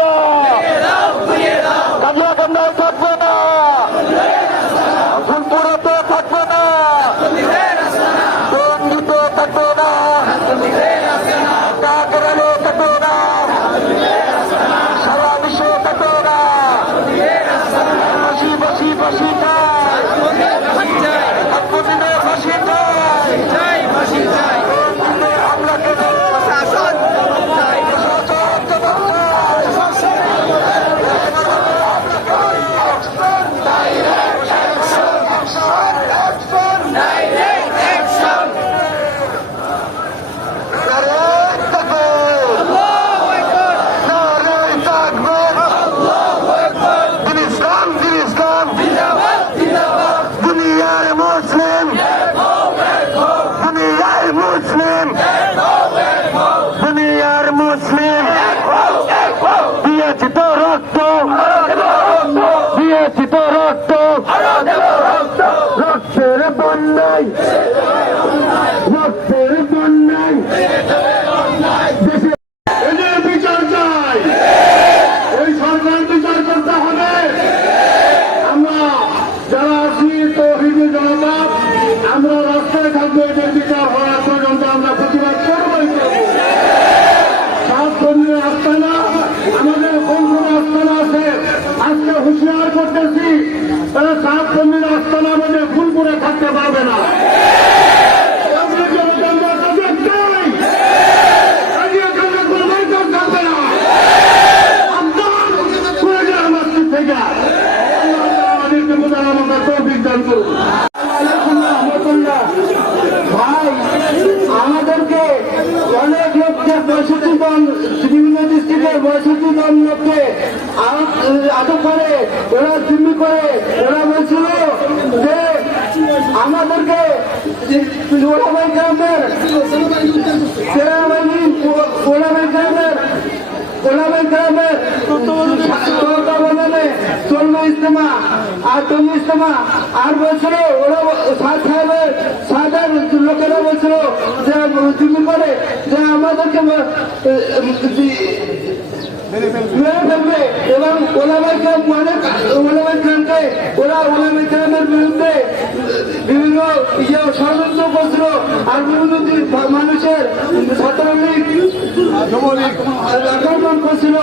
থাকবে না, কালিয়াকান্দায় থাকবে না, ফুলপুরাতে থাকবে না, টঙ্গীতে থাকবে না, কাকরাইলে থাকবে না, সারা বিশ্বে থাকবে না। ফাঁসি ফাঁসি ফাঁসি চাই, হাতপতিদের ফাঁসি চাই, টঙ্গীতে হামলা করে প্রশাসন রক্তের বন্যায়, রক্তের বন্যায় এদের বিচার চাই, এই সরকার বিচার করতে হবে। আমরা যারা আছি তৌহিদি জনতা, আমরা রাস্তায় থাকবো, এদের বিচার হওয়ার পর্যন্ত আমরা প্রতিবাদ করবই করবো। সাতকর্মীর আস্তানা, আমাদের কোন কোন আস্তানা আছে আজকে হুঁশিয়ার করতেছি, তারা সাতকর্মীর আস্তানা আমাদের ফুলপুরে থাকতে পারবে না। ভাই, আমাদেরকে অনেক লোককে ৬৫ জন বিভিন্ন ডিস্ট্রিক্টের ৬৫ জন লোককে আটক করে, ওরা জিম্মি করে, ওরা বলছিল যে আমাদেরকে ওলামাই গ্রামের তত্ত্বাবধানে চলবে ইজতেমা আর তুমি ইজতেমা, আর বলছিল ওরা সাহেবের লোকেরা বলছিল যে জিম্মি করে যে আমাদেরকে মেরে ফেলবে এবং ওলামাই গ্রামকে ওরা ওলামাই গ্রামের বিরুদ্ধে বিভিন্ন ষড়যন্ত্র করছিল আর বিভিন্ন মানুষের ছাত্রলীগ আক্রমণ করছিল।